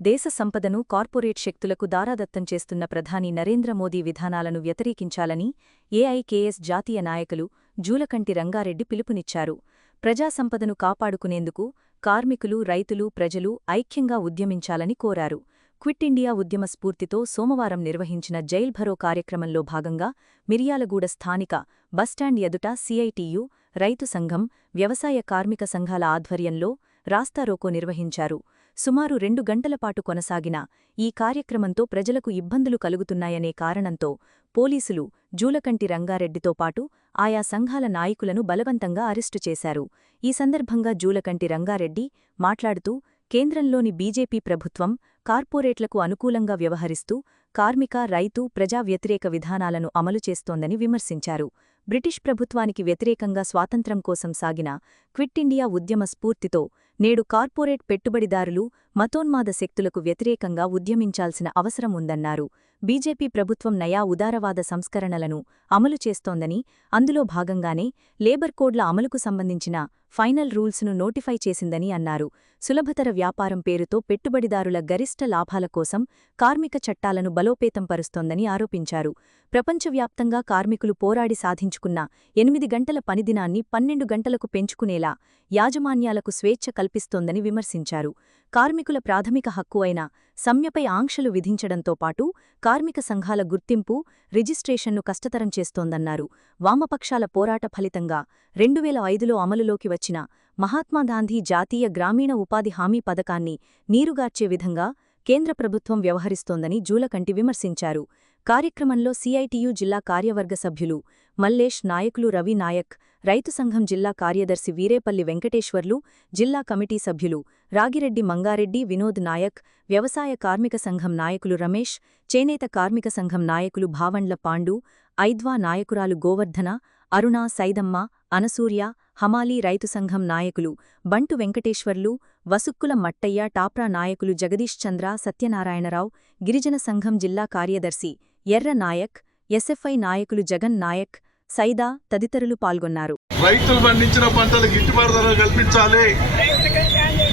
దేశ సంపదను కార్పొరేట్ శక్తులకు దారాదత్తం చేస్తున్న ప్రధాని నరేంద్ర మోదీ విధానాలను వ్యతిరేకించాలని ఏఐకేఎస్ జాతీయ నాయకులు జూలకంటి రంగారెడ్డి పిలుపునిచ్చారు. ప్రజా సంపదను కాపాడుకునేందుకు కార్మికులు, రైతులు, ప్రజలు ఐక్యంగా ఉద్యమించాలని కోరారు. క్విట్ ఇండియా ఉద్యమ స్ఫూర్తితో సోమవారం నిర్వహించిన జైల్ భరో కార్యక్రమంలో భాగంగా మిర్యాలగూడ స్థానిక బస్టాండ్ ఎదుట సిఐటియు, రైతు సంఘం, వ్యవసాయ కార్మిక సంఘాల ఆధ్వర్యంలో రాస్తారోకో నిర్వహించారు. సుమారు 2 గంటలపాటు కొనసాగిన ఈ కార్యక్రమంతో ప్రజలకు ఇబ్బందులు కలుగుతున్నాయనే కారణంతో పోలీసులు జూలకంటి రంగారెడ్డితో పాటు ఆయా సంఘాల నాయకులను బలవంతంగా అరెస్టు చేశారు. ఈ సందర్భంగా జూలకంటి రంగారెడ్డి మాట్లాడుతూ కేంద్రంలోని బీజేపీ ప్రభుత్వం కార్పొరేట్లకు అనుకూలంగా వ్యవహరిస్తూ కార్మిక, రైతు, ప్రజా వ్యతిరేక విధానాలను అమలు చేస్తోందని విమర్శించారు. బ్రిటిష్ ప్రభుత్వానికి వ్యతిరేకంగా స్వాతంత్ర్యం కోసం సాగిన క్విట్ ఇండియా ఉద్యమ స్ఫూర్తితో నేడు కార్పొరేట్ పెట్టుబడిదారులు, మతోన్మాద శక్తులకు వ్యతిరేకంగా ఉద్యమించాల్సిన అవసరం ఉందన్నారు. బీజేపీ ప్రభుత్వం నయా ఉదారవాద సంస్కరణలను అమలు చేస్తోందని, అందులో భాగంగానే లేబర్ కోడ్ల అమలుకు సంబంధించిన ఫైనల్ రూల్స్ను నోటిఫై చేసిందని అన్నారు. సులభతర వ్యాపారం పేరుతో పెట్టుబడిదారుల గరిష్ట లాభాల కోసం కార్మిక చట్టాలను బలోపేతం పరుస్తోందని ఆరోపించారు. ప్రపంచవ్యాప్తంగా కార్మికులు పోరాడి సాధించుకున్న 8 గంటల పనిదినాన్ని 12 గంటలకు పెంచుకునేలా యాజమాన్యాలకు స్వేచ్ఛ కల్పిస్తోందని విమర్శించారు. కార్మికుల ప్రాథమిక హక్కు అయిన సమ్మెపై ఆంక్షలు విధించడంతో పాటు కార్మిక సంఘాల గుర్తింపు, రిజిస్ట్రేషన్ను కష్టతరం చేస్తోందన్నారు. వామపక్షాల పోరాట ఫలితంగా 2005లో అమలులోకి వచ్చిన మహాత్మాగాంధీ జాతీయ గ్రామీణ ఉపాధి హామీ పథకాన్ని నీరుగార్చే విధంగా కేంద్ర ప్రభుత్వం వ్యవహరిస్తోందని జూలకంటి విమర్శించారు. కార్యక్రమంలో సిఐటియు జిల్లా కార్యవర్గ సభ్యులు మల్లేష్, నాయకులు రవి నాయక్, రైతు సంఘం జిల్లా కార్యదర్శి వీరేపల్లి వెంకటేశ్వర్లు, జిల్లా కమిటీ సభ్యులు రాగిరెడ్డి మంగారెడ్డి, వినోద్ నాయక్, వ్యవసాయ కార్మిక సంఘం నాయకులు రమేష్, చేనేత కార్మిక సంఘం నాయకులు భావండ్ల పాండు, ఐద్వా నాయకురాలు గోవర్ధన, అరుణ, సైదమ్మ, అనసూర్య, హమాలీ రైతు సంఘం నాయకులు బంటు వెంకటేశ్వర్లు, వసుక్కుల మట్టయ్య, టాప్రా నాయకులు జగదీష్ చంద్ర, సత్యనారాయణరావు, గిరిజన సంఘం జిల్లా కార్యదర్శి ఎర్ర నాయక్, ఎస్ఎఫ్ఐ నాయకులు జగన్ నాయక్, సైదా తదితరులు పాల్గొన్నారు. రైతులు పండించిన పంటలకు గిట్టుబాటు ధర కల్పించాలి,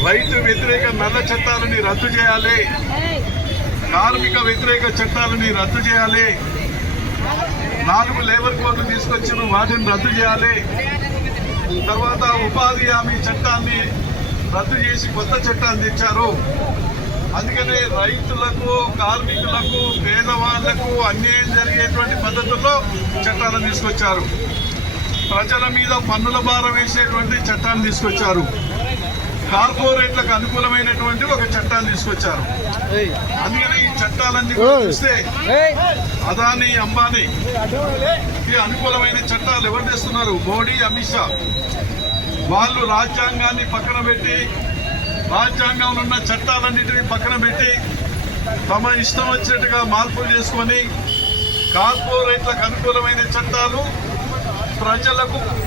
రైతు వ్యతిరేక నల్ల చట్టాలని రద్దు చేయాలి, కార్మిక వ్యతిరేక చట్టాలని రద్దు చేయాలి, 4 లేబర్ కోడ్లు తీసుకొచ్చిన వాటిని రద్దు చేయాలి, తర్వాత ఉపాధి హామీ చట్టాన్ని రద్దు చేసి కొత్త చట్టాన్ని తెచ్చారు. అందుకనే రైతులకు, కార్మికులకు, పేదవాళ్లకు అన్యాయం జరిగేటువంటి పద్ధతుల్లో చట్టాలను తీసుకొచ్చారు. ప్రజల మీద పన్నుల భారం వేసేటువంటి చట్టాన్ని తీసుకొచ్చారు. కార్పొరేట్లకు అనుకూలమైనటువంటి ఒక చట్టాన్ని తీసుకొచ్చారు. అందుకని ఈ చట్టాలన్నీ చూస్తే అదానీ, అంబానీ ఈ అనుకూలమైన చట్టాలు ఎవరు తెస్తున్నారు? మోడీ, అమిత్ షా. వాళ్ళు రాజ్యాంగాన్ని పక్కన పెట్టి, రాజ్యాంగంలో ఉన్న చట్టాలన్నింటినీ పక్కన పెట్టి తమ ఇష్టం వచ్చినట్టుగా మార్పులు చేసుకొని కార్పొరేట్లకు అనుకూలమైన చట్టాలు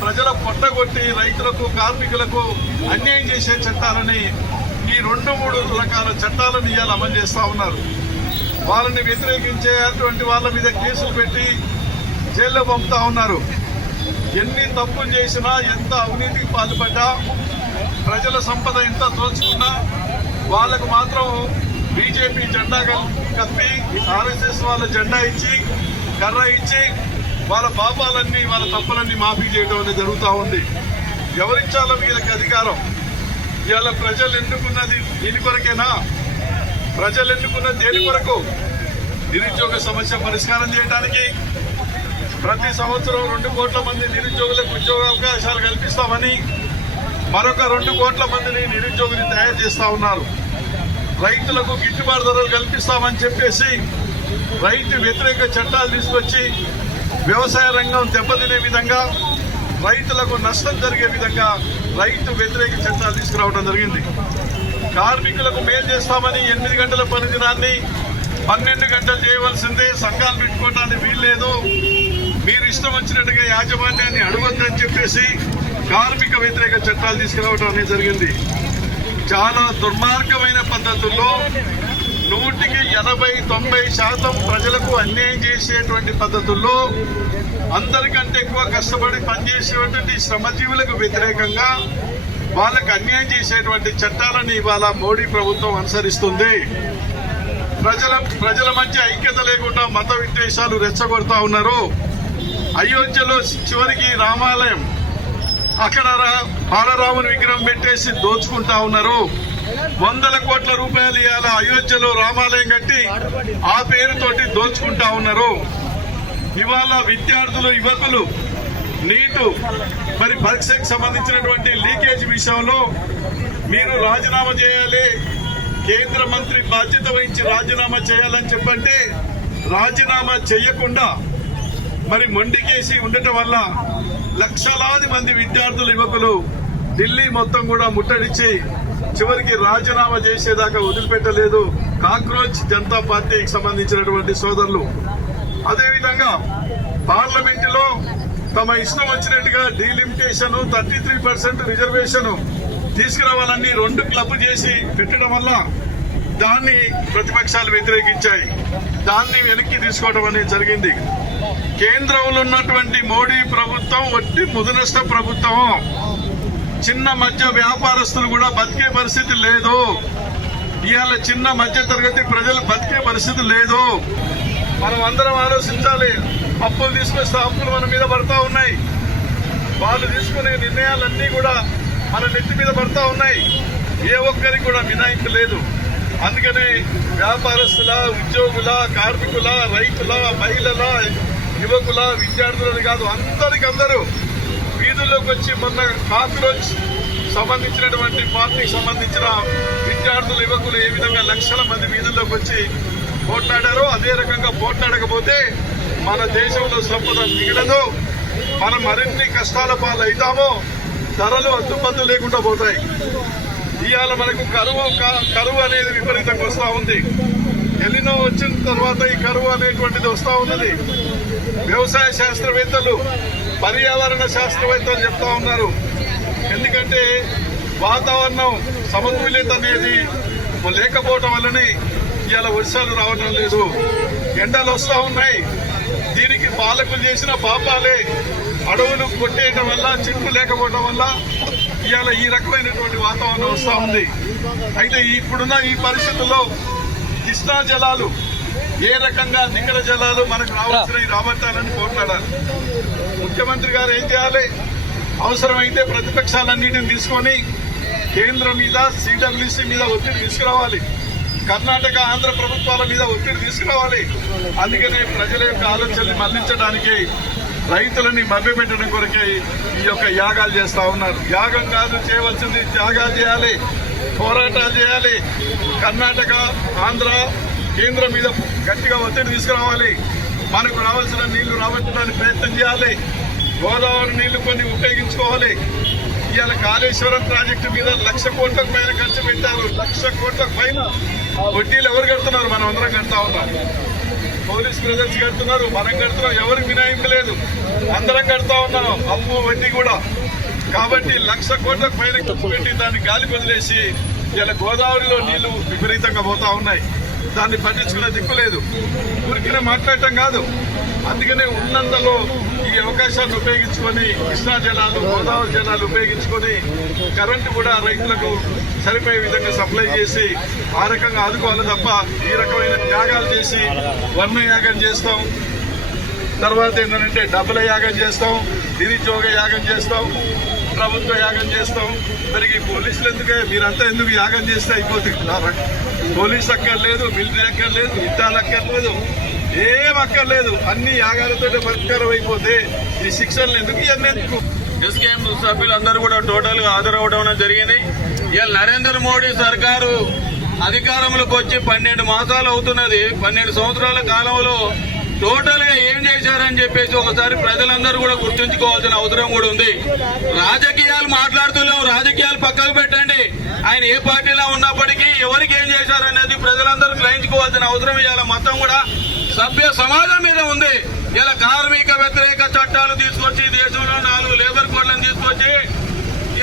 ప్రజల పొట్టగొట్టి రైతులకు, కార్మికులకు అన్యాయం చేసే చట్టాలని ఈ 2-3 రకాల చట్టాలను ఇవాళ అమలు చేస్తా ఉన్నారు. వాళ్ళని వ్యతిరేకించేటువంటి వాళ్ళ మీద కేసులు పెట్టి జైల్లో పంపుతా ఉన్నారు. ఎన్ని తప్పులు చేసినా, ఎంత అవినీతికి పాల్పడ్డా, ప్రజల సంపద ఎంత దోచుకున్నా వాళ్లకు మాత్రం బీజేపీ జెండా కప్పి, ఆర్ఎస్ఎస్ వాళ్ళ జెండా ఇచ్చి, కర్ర ఇచ్చి వాళ్ళ పాపాలన్నీ, వాళ్ళ తప్పులన్నీ మాఫీ చేయడం అనేది జరుగుతూ ఉంది. ఎవరిచ్చాలో వీళ్ళకి అధికారం? ఇవాళ ప్రజలు ఎన్నుకున్నది దీని కొరకేనా? ప్రజలు ఎన్నుకున్నది దేని కొరకు? నిరుద్యోగ సమస్య పరిష్కారం చేయడానికి ప్రతి సంవత్సరం 2 కోట్ల మంది నిరుద్యోగులకు ఉద్యోగ అవకాశాలు కల్పిస్తామని మరొక 2 కోట్ల మందిని నిరుద్యోగులు తయారు చేస్తా ఉన్నారు. రైతులకు గిట్టుబాటు ధరలు కల్పిస్తామని చెప్పేసి రైతు వ్యతిరేక చట్టాలు తీసుకొచ్చి వ్యవసాయ రంగం దెబ్బతినే విధంగా, రైతులకు నష్టం జరిగే విధంగా రైతు వ్యతిరేక చట్టాలు తీసుకురావడం జరిగింది. కార్మికులకు మేలు చేస్తామని 8 గంటల పనిదినాన్ని 12 గంటలు చేయవలసిందే, సంఘాలు పెట్టుకోవడానికి వీల్లేదు, మీరు ఇష్టం వచ్చినట్టుగా యాజమాన్యాన్ని అడగొద్దని చెప్పేసి కార్మిక వ్యతిరేక చట్టాలు తీసుకురావడం అనేది జరిగింది. చాలా దుర్మార్గమైన పద్ధతుల్లో 100-90% ప్రజలకు అన్యాయం చేసేటువంటి పద్ధతుల్లో అందరికంటే ఎక్కువ కష్టపడి పనిచేసేటువంటి శ్రమజీవులకు వ్యతిరేకంగా వాళ్ళకు అన్యాయం చేసేటువంటి చట్టాలను ఇవాళ మోడీ ప్రభుత్వం అనుసరిస్తుంది. ప్రజల మధ్య ఐక్యత లేకుండా మత విద్వేషాలు రెచ్చగొడతా ఉన్నారు. అయోధ్యలో చివరికి రామాలయం అక్కడ బాలరాముని విగ్రహం పెట్టేసి దోచుకుంటా ఉన్నారు. 100 కోట్ల రూపాయలు ఇవాళ అయోధ్యలో రామాలయం కట్టి ఆ పేరుతోటి దోచుకుంటా ఉన్నారు. ఇవాళ విద్యార్థులు యువకులు నీటు మరి పరీక్షకు సంబంధించినటువంటి లీకేజ్ విషయంలో మీరు రాజీనామా చేయాలి, కేంద్ర మంత్రి బాధ్యత వహించి రాజీనామా చేయాలని చెప్పంటే రాజీనామా చేయకుండా మరి మొండికేసి ఉండటం వల్ల లక్షలాది మంది విద్యార్థులు యువకులు ఢిల్లీ మొత్తం కూడా ముట్టడిచి చివరికి రాజీనామా చేసేదాకా వదిలిపెట్టలేదు కాక్రోచ్ జనతా పార్టీకి సంబంధించినటువంటి సోదరులు. అదేవిధంగా పార్లమెంటులో తమ ఇష్టం వచ్చినట్టుగా డీలిమిటేషన్ 33% రిజర్వేషన్ తీసుకురావాలని 2 క్లబ్ చేసి పెట్టడం వల్ల దాన్ని ప్రతిపక్షాలు వ్యతిరేకించాయి. దాన్ని వెనక్కి తీసుకోవడం అనేది జరిగింది. కేంద్రంలో ఉన్నటువంటి మోడీ ప్రభుత్వం వట్టి ముదనష్ట ప్రభుత్వం. చిన్న మధ్య వ్యాపారస్తులు కూడా బతికే పరిస్థితి లేదు. ఇవాళ చిన్న మధ్య తరగతి ప్రజలు బతికే పరిస్థితి లేదు. మనం అందరం ఆలోచించాలి. అప్పులు తీసుకొస్తే అప్పులు మన మీద పడతా ఉన్నాయి. వాళ్ళు తీసుకునే నిర్ణయాలన్నీ కూడా మన నెత్తి మీద పడతా ఉన్నాయి. ఏ ఒక్కరికి కూడా మినహాయింపు లేదు. అందుకని వ్యాపారస్తుల, ఉద్యోగుల, కార్మికుల, రైతుల, మహిళల, యువకుల, విద్యార్థులని కాదు అందరికందరూ వీధుల్లోకి వచ్చి మొన్న కాక్రోచ్ సంబంధించినటువంటి పార్టీకి సంబంధించిన విద్యార్థులు, యువకులు ఏ విధంగా లక్షల మంది వీధుల్లోకి వచ్చి పోట్లాడారో అదే రకంగా పోట్లాడకపోతే మన దేశంలో సంపద మిగలదు. మనం మరిన్ని కష్టాల పాలు అవుతామో, ధరలు అద్దుపద్దు లేకుండా పోతాయి. ఇవాళ మనకు కరువు అనేది విపరీతంగా వస్తూ ఉంది. ఎలినో వచ్చిన తర్వాత ఈ కరువు అనేటువంటిది వస్తూ ఉన్నది. వ్యవసాయ శాస్త్రవేత్తలు, పర్యావరణ శాస్త్రవేత్తలు చెప్తా ఉన్నారు. ఎందుకంటే వాతావరణం సమతుల్యత అనేది లేకపోవటం వల్లనే ఇవాళ వర్షాలు రావడం లేదు, ఎండలు వస్తూ ఉన్నాయి. దీనికి పాలకులు చేసిన పాపాలే. అడవులు కొట్టేయటం వల్ల, చెట్లు లేకపోవడం వల్ల ఇవాళ ఈ రకమైనటువంటి వాతావరణం వస్తూ ఉంది. అయితే ఇప్పుడున్న ఈ పరిస్థితుల్లో కృష్ణా జలాలు ఏ రకంగా నికర జలాలు మనకు రాబట్టాలని పోట్లాడాలి. ముఖ్యమంత్రి గారు ఏం చేయాలి? అవసరమైతే ప్రతిపక్షాలన్నింటిని తీసుకొని కేంద్రం మీద, సిడబ్ల్యూసీ మీద ఒత్తిడి తీసుకురావాలి. కర్ణాటక, ఆంధ్ర ప్రభుత్వాల మీద ఒత్తిడి తీసుకురావాలి. అందుకనే ప్రజల యొక్క ఆలోచనల్ని మళ్లించడానికి, రైతులని మభ్యపెట్టడం కొరకే ఈ యొక్క యాగాలు చేస్తా ఉన్నారు. యాగం కాదు చేయవలసింది, త్యాగాలు చేయాలి, పోరాటాలు చేయాలి. కర్ణాటక, ఆంధ్ర, కేంద్రం మీద గట్టిగా ఒత్తిడి తీసుకురావాలి. మనకు రావాల్సిన నీళ్లు రాబట్టడానికి ప్రయత్నం చేయాలి. గోదావరి నీళ్లు కొన్ని ఉపయోగించుకోవాలి. ఇవాళ కాళేశ్వరం ప్రాజెక్టు మీద 1,00,000 కోట్ల పైన ఖర్చు పెట్టారు. 1,00,000 కోట్ల పైన వడ్డీలు ఎవరు కడుతున్నారు? మనం అందరం కడతా ఉన్నాం. పోలీస్ బ్రదర్స్ కడుతున్నారు, మనం కడుతున్నాం. ఎవరికి మినహాయింపు లేదు, అందరం కడతా ఉన్నాం, అప్పు వడ్డీ కూడా. కాబట్టి 1,00,000 కోట్ల పైన ఖర్చు పెట్టి దాన్ని గాలి వదిలేసి ఇలా గోదావరిలో నీళ్లు విపరీతంగా పోతా ఉన్నాయి. దాన్ని పట్టించుకునే దిక్కు లేదు. ఊరికినే మాట్లాడటం కాదు. అందుకనే ఉన్నంతలో ఈ అవకాశాన్ని ఉపయోగించుకొని కృష్ణా జలాలు, గోదావరి జలాలు ఉపయోగించుకొని కరెంటు కూడా రైతులకు సరిపోయే విధంగా సప్లై చేసి ఆ రకంగా ఆదుకోవాలి తప్ప ఈ రకమైన త్యాగాలు చేసి వర్ణయాగం చేస్తాం, తర్వాత ఏంటంటే డబ్బుల యాగం చేస్తాం, నిరుద్యోగ యాగం చేస్తాం, ప్రభుత్వ యాగం చేస్తాం. మరి పోలీసులు ఎందుకే? మీరంతా ఎందుకు యాగం చేస్తే అయిపోతుంది? పోలీసు అక్కర్లేదు, మిలిటరీ అక్కర్లేదు, యుద్ధాలు అక్కర్లేదు, ఏం అక్కర్లేదు. అన్ని యాగాలతో పరిష్కారం అయిపోతే ఈ శిక్షణలు ఎందుకు? ఇవన్నీ ఎందుకు? ఎస్కేఎం సభ్యులందరూ కూడా టోటల్ గా హాజరవడం జరిగింది. ఇవాళ నరేంద్ర మోడీ సర్కారు అధికారంలోకి వచ్చి 12 మాసాలు అవుతున్నది. 12 సంవత్సరాల కాలంలో టోటల్ గా ఏం చేశారని చెప్పేసి ఒకసారి ప్రజలందరూ కూడా గుర్తుంచుకోవాల్సిన అవసరం కూడా ఉంది. రాజకీయాలు మాట్లాడుతున్నాం, రాజకీయాలు పక్కకు పెట్టండి. ఆయన ఏ పార్టీలో ఉన్నప్పటికీ ఎవరికి ఏం చేశారనేది ప్రజలందరూ గ్రహించుకోవాల్సిన అవసరం ఇవాళ మొత్తం కూడా సభ్య సమాజం మీద ఉంది. ఇలా కార్మిక వ్యతిరేక చట్టాలు తీసుకొచ్చి దేశంలో 4 లేబర్ కోడ్లను తీసుకొచ్చి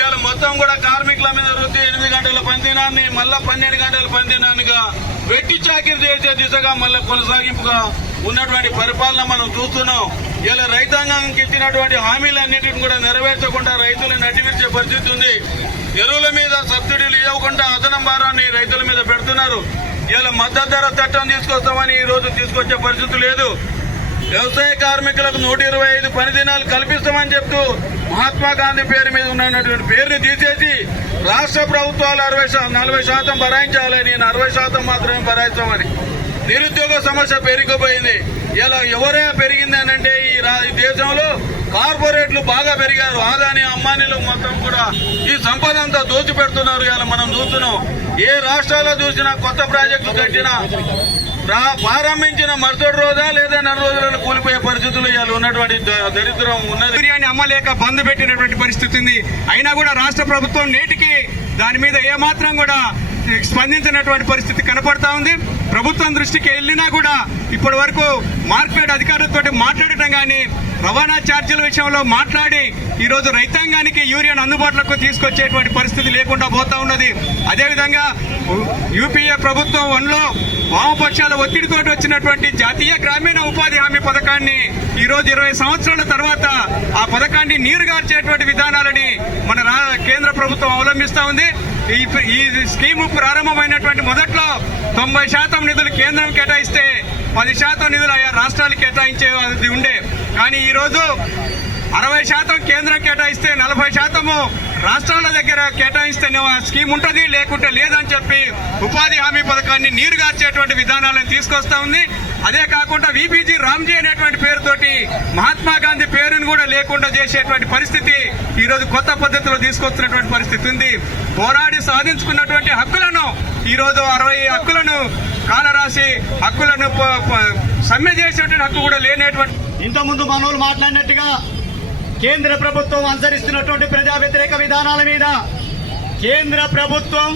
ఇవాళ మొత్తం కూడా కార్మికుల మీద వృత్తి 8 గంటల పనిదినాన్ని మళ్ళా 12 గంటల పనిదినాన్నిగా వెట్టి చాకిరి చేసే దిశగా మళ్ళా కొనసాగింపుగా ఉన్నటువంటి పరిపాలన మనం చూస్తున్నాం. ఇలా రైతాంగానికి ఇచ్చినటువంటి హామీలన్నింటిని కూడా నెరవేర్చకుండా రైతులు నడ్డివిర్చే పరిస్థితి ఉంది. ఎరువుల మీద సబ్సిడీలు ఇవ్వకుండా అదనం భారాన్ని రైతుల మీద పెడుతున్నారు. ఇలా మద్దతు ధర చట్టం తీసుకొస్తామని ఈ రోజు తీసుకొచ్చే పరిస్థితి లేదు. వ్యవసాయ కార్మికులకు 125 పని దినాలు కల్పిస్తామని చెప్తూ మహాత్మా గాంధీ పేరు మీద ఉన్నటువంటి పేరుని తీసేసి రాష్ట్ర ప్రభుత్వాలు 40% భరాయించాలని 40% మాత్రమే భరాయిస్తామని. నిరుద్యోగ సమస్య పెరిగిపోయింది. ఇలా ఎవరే పెరిగింది అని అంటే ఈ దేశంలో కార్పొరేట్లు బాగా పెరిగారు. ఆదాని అంబానీలు మొత్తం కూడా ఈ సంపద అంతా దోచిపెడుతున్నారు. ఇలా మనం చూస్తున్నాం. ఏ రాష్ట్రాల్లో చూసినా కొత్త ప్రాజెక్టులు కట్టినా ప్రారంభించిన మరుసటి రోజా లేదా 4 రోజులలో కూలిపోయే పరిస్థితులు ఇవాళ ఉన్నటువంటి దరిద్రం ఉన్నది. బిర్యానీ అమ్మలేక బంద్ పెట్టినటువంటి పరిస్థితి ఉంది. అయినా కూడా రాష్ట్ర ప్రభుత్వం నేటికి దాని మీద ఏమాత్రం కూడా స్పందించినటువంటి పరిస్థితి కనపడతా ఉంది. ప్రభుత్వం దృష్టికి వెళ్ళినా కూడా ఇప్పటి వరకు మార్కెట్ అధికారులతో మాట్లాడటం కానీ రవాణా ఛార్జీల విషయంలో మాట్లాడి ఈ రోజు రైతాంగానికి యూరియాను అందుబాటులోకి తీసుకొచ్చేటువంటి పరిస్థితి లేకుండా పోతా ఉన్నది. అదేవిధంగా యూపీఏ ప్రభుత్వం 1లో వామపక్షాల ఒత్తిడితో వచ్చినటువంటి జాతీయ గ్రామీణ ఉపాధి హామీ పథకాన్ని ఈ రోజు 20 సంవత్సరాల తర్వాత ఆ పథకాన్ని నీరుగార్చేటువంటి విధానాలని మన కేంద్ర ప్రభుత్వం అవలంబిస్తా ఉంది. ఈ స్కీము ప్రారంభమైనటువంటి మొదట్లో 90% నిధులు కేంద్రం కేటాయిస్తే 10% నిధులు ఆయా రాష్ట్రాలు కేటాయించేది ఉండే. కానీ ఈ రోజు 60% కేంద్రం కేటాయిస్తే 40% రాష్ట్రాల దగ్గర కేటాయిస్తేనే ఆ స్కీమ్ ఉంటుంది, లేకుంటే లేదని చెప్పి ఉపాధి హామీ పథకాన్ని నీరుగార్చేటువంటి విధానాలను తీసుకొస్తా ఉంది. అదే కాకుండా విబీజీ రామ్జీ అనేటువంటి పేరుతోటి మహాత్మా గాంధీ పేరును కూడా లేకుండా చేసేటువంటి పరిస్థితి ఈ రోజు కొత్త పద్ధతిలో తీసుకొస్తున్నటువంటి పరిస్థితి ఉంది. పోరాడి సాధించుకున్నటువంటి హక్కులను ఈ రోజు 60 హక్కులను కాలరాసి హక్కులను సమ్మె చేసేటువంటి హక్కు కూడా లేనటువంటి. ఇంతకుముందు మనోళ్ళు మాట్లాడినట్టుగా కేంద్ర ప్రభుత్వం అనుసరిస్తున్నటువంటి ప్రజా వ్యతిరేక విధానాల మీద కేంద్ర ప్రభుత్వం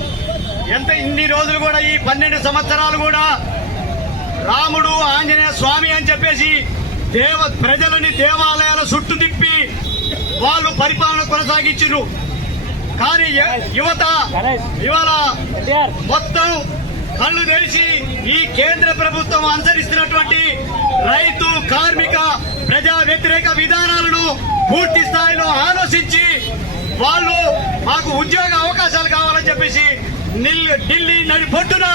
ఇన్ని రోజులు కూడా ఈ 12 సంవత్సరాలు కూడా రాముడు ఆంజనేయ స్వామి అని చెప్పేసి ప్రజలని దేవాలయాల చుట్టూ తిప్పి వాళ్ళు పరిపాలన కొనసాగించారు. కానీ యువత ఇవాళ మొత్తం కళ్ళు తెరిచి ఈ కేంద్ర ప్రభుత్వం అనుసరిస్తున్నటువంటి రైతు కార్మిక ప్రజా వ్యతిరేక విధానాలను పూర్తి స్థాయిలో ఆలోచించి వాళ్ళు మాకు ఉద్యోగ అవకాశాలు కావాలని చెప్పేసి ఢిల్లీ నడిపొట్టున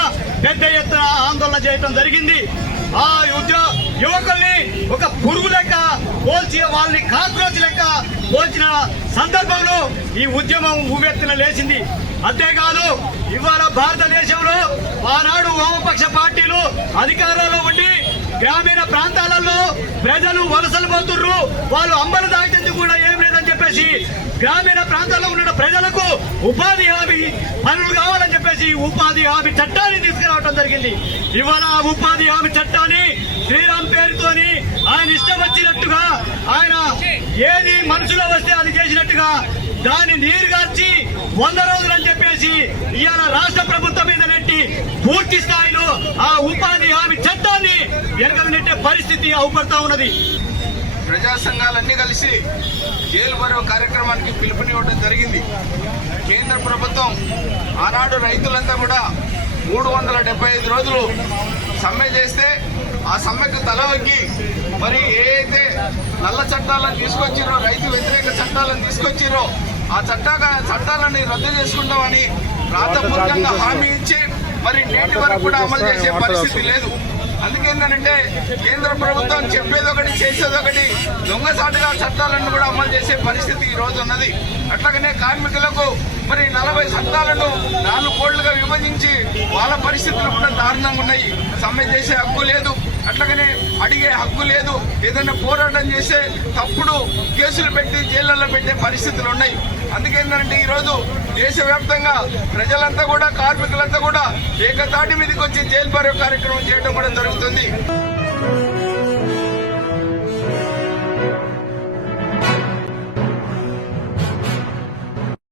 పెద్ద ఎత్తున ఆందోళన చేయడం జరిగింది. ఆ యువకుల్ని ఒక పురుగు లెక్క పోల్చి వాళ్ళని కాక్రోచ్ లెక్క పోల్చిన సందర్భంలో ఈ ఉద్యమం ఉవ్వెత్తున లేచింది. అంతేకాదు ఇవాళ భారతదేశంలో ఆనాడు వామపక్ష పార్టీలు అధికారంలో ఉండి గ్రామీణ ప్రాంతాలలో ప్రజలు వలసలు పోతుర్రు, వాళ్ళు అంబలు దాటేందుకు కూడా ఏం లేదని చెప్పేసి గ్రామీణ ప్రాంతాల్లో ఉన్న ప్రజలకు ఉపాధి హామీ పనులు కావాలని చెప్పేసి ఉపాధి హామీ చట్టాన్ని తీసుకురావడం జరిగింది. ఇవాళ ఆ ఉపాధి హామీ చట్టాన్ని శ్రీరామ్ పేరుతోని ఆయన ఇష్టం వచ్చినట్టుగా ఆయన ఏది మనసులో వస్తే అది చేసినట్టుగా దాన్ని నీరుగార్చి 100 రోజులు అని చెప్పేసి ఇవాళ రాష్ట్ర ప్రభుత్వం మీద నెట్టి పూర్తి స్థాయిలో ఆ ఉపాధి హామీ చట్టాన్ని వెనక నెట్టే పరిస్థితి అవపడతా ఉన్నది. ప్రజా సంఘాలన్నీ కలిసి జైలు బరో కార్యక్రమానికి పిలుపునివ్వడం జరిగింది. కేంద్ర ప్రభుత్వం ఆనాడు రైతులంతా కూడా 375 రోజులు సమ్మె చేస్తే ఆ సమ్మెకు తల వగ్గి మరి ఏదైతే నల్ల చట్టాలను తీసుకొచ్చిరో, రైతు వ్యతిరేక చట్టాలను తీసుకొచ్చిరో ఆ చట్టాలని రద్దు చేసుకుంటామని రాతపూర్వకంగా హామీ ఇచ్చి మరి నేటి వరకు కూడా అమలు చేసే పరిస్థితి లేదు. అందుకేంటంటే కేంద్ర ప్రభుత్వం చెప్పేదొకటి చేసేదొకటి దొంగసాటుగా చట్టాలను కూడా అమలు చేసే పరిస్థితి ఈ రోజు ఉన్నది. అట్లాగనే కార్మికులకు మరి 40 చట్టాలను 4 కోళ్లుగా విభజించి వాళ్ళ పరిస్థితులు కూడా దారుణంగా ఉన్నాయి. సమ్మె చేసే హక్కు లేదు, అట్లాగనే అడిగే హక్కు లేదు. ఏదైనా పోరాటం చేస్తే తప్పుడు కేసులు పెట్టి జైళ్లలో పెట్టే పరిస్థితులు ఉన్నాయి. అందుకేంటంటే ఈరోజు దేశవ్యాప్తంగా ప్రజలంతా కూడా కార్మికులంతా కూడా ఏకతాటి మీదకి వచ్చి జైలు బరో కార్యక్రమం చేయడం కూడా జరుగుతుంది.